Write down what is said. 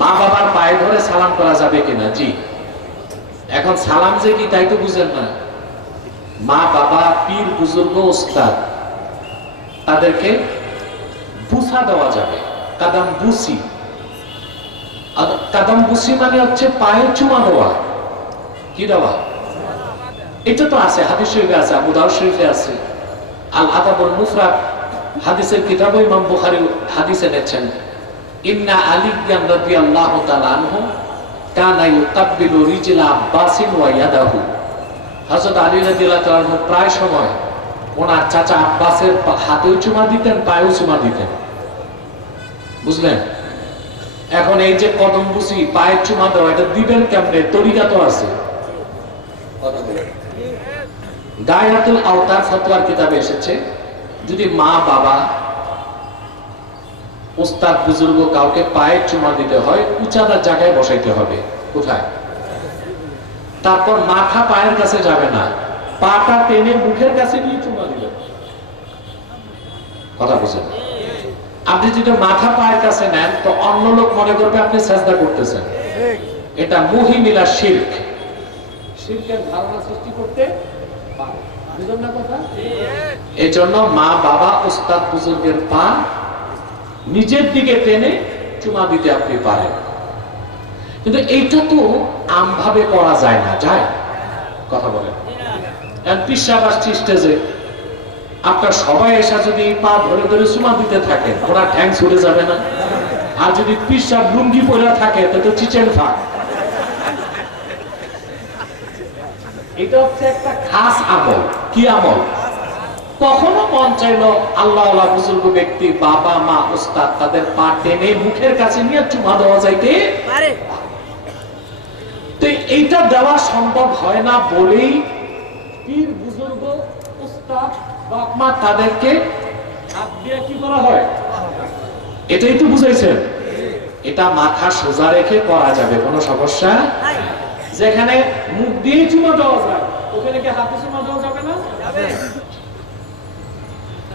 মা বাবার পায়ে ধরে সালাম করা যাবে কিনা? জি। এখন সালাম যে কি, তাই তো বুঝেন না। মা বাবা পীর, বুজুর্গ, ওস্তাদ, তাদেরকে বুসা দেওয়া যাবে। কাদাম বুসি। কাদাম বুসি মানে হচ্ছে পায়ে চুমা দেওয়া। কি দেওয়া? এটা তো আছে, হাদিস শরীফে আছে, আবু দাউদ শরীফে আছে। আল আদাবুল মুফরাদ, হাদিসের কিতাবও ইমাম বুখারী হাদিস এনেছেন ইন্না ইউকাব্বিলু রিজলা আব্বাসিন ওয়া ইয়াদাহু। হযরত আলী রাদিয়াল্লাহু তাআলা প্রায় সময় ওনার চাচা আব্বাসের চুমা দিতেন চুমা দিতেন। বুঝলেন? এখন এই যে কদম বুসি পায়ের চুমা দেওয়া, এটা দিবেন কেমনে? তরিকা তো আছে। আওতার ফতোয়ার কিতাবে এসেছে, যদি মা বাবা ওস্তাদ বুজুর্গ কাউকে পায়ের চুমা দিতে হয়, উঁচাদার জায়গায় বসাইতে হবে। কোথায়? তারপর মাথা পায়ের কাছে যাবে না। পাটা টেনে মুখের কাছে নিয়ে চুমা দিলেন। কথা বুঝেন? আপনি যদি মাথা পায়ের কাছে নেন, তো অন্য লোক মনে করবে আপনি চেষ্টা করতেছেন। এটা মহিমিলা শির্ক। শির্কের ধারণা সৃষ্টি করতে এই জন্য মা বাবা উস্তাদ বুজুর্গের পা নিজের দিকে টেনে চুমা দিতে আপনি পারেন। কিন্তু এইটা তো আমভাবে করা যায় না, যায়। কথা বলেন। স্টেজে। আপনার সবাই যদি পা ধরে ধরে চুমা দিতে থাকে ঠ্যাং যাবে না। আর যদি পিসাব লুঙ্গি পরে থাকে, তো তো চিচেন এটা হচ্ছে একটা খাস আমল। কি আমল? কখনো মন চাইলো আল্লাহ বুজুর্গ ব্যক্তি বাবা মা উস্তাদ তাদের পা টেনে মুখের কাছে নিয়ে চুমা দেওয়া যাইতে পারে। তো এইটা দেওয়া সম্ভব হয় না বলেই পীর বুজুর্গ উস্তাদ বাপ মা তাদেরকে হাত দিয়ে কি করা হয়? এটাই তো বুঝাইছেন এটা মাথা সোজা রেখে করা যাবে কোনো সমস্যা যেখানে মুখ দিয়ে চুমা দেওয়া যায় ওখানে কি হাতে চুমা দেওয়া যাবে না? যাবে।